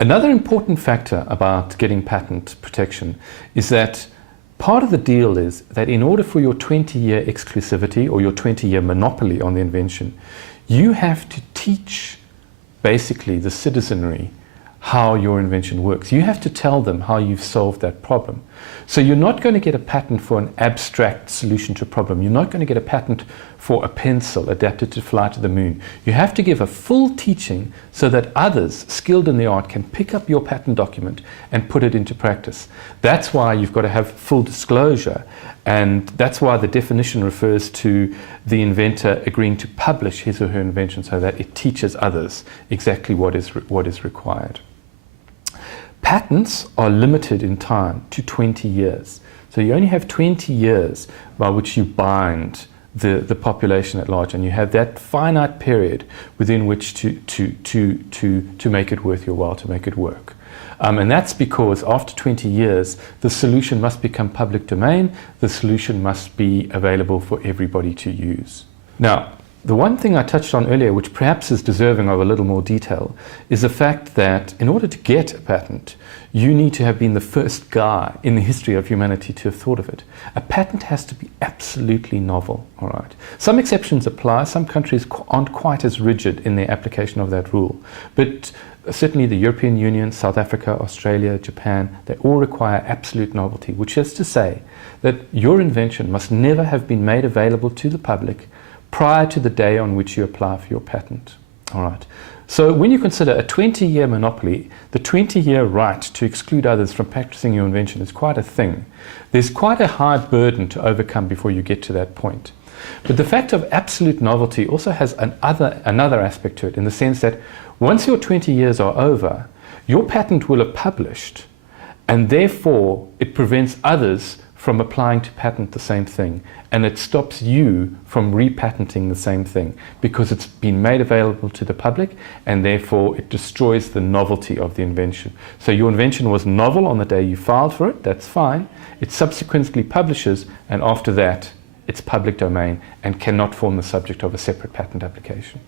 Another important factor about getting patent protection is that part of the deal is that in order for your 20-year exclusivity or your 20-year monopoly on the invention, you have to teach basically the citizenry how your invention works. You have to tell them how you've solved that problem. So you're not going to get a patent for an abstract solution to a problem. You're not going to get a patent for a pencil adapted to fly to the moon. You have to give a full teaching so that others skilled in the art can pick up your patent document and put it into practice. That's why you've got to have full disclosure, and that's why the definition refers to the inventor agreeing to publish his or her invention so that it teaches others exactly what is required. Patents are limited in time to 20 years. So you only have 20 years by which you bind the population at large, and you have that finite period within which to make it worth your while, to make it work. And that's because after 20 years, the solution must become public domain. The solution must be available for everybody to use. Now, the one thing I touched on earlier, which perhaps is deserving of a little more detail, is the fact that in order to get a patent, you need to have been the first guy in the history of humanity to have thought of it. A patent has to be absolutely novel, all right? Some exceptions apply. Some countries aren't quite as rigid in their application of that rule. But certainly the European Union, South Africa, Australia, Japan, they all require absolute novelty, which is to say that your invention must never have been made available to the public prior to the day on which you apply for your patent. All right. So when you consider a 20-year monopoly, the 20-year right to exclude others from practicing your invention is quite a thing. There's quite a high burden to overcome before you get to that point. But the fact of absolute novelty also has another aspect to it, in the sense that once your 20 years are over, your patent will have published, and therefore it prevents others from applying to patent the same thing, and it stops you from repatenting the same thing because it's been made available to the public, and therefore it destroys the novelty of the invention. So your invention was novel on the day you filed for it, that's fine. It subsequently publishes, and after that it's public domain and cannot form the subject of a separate patent application.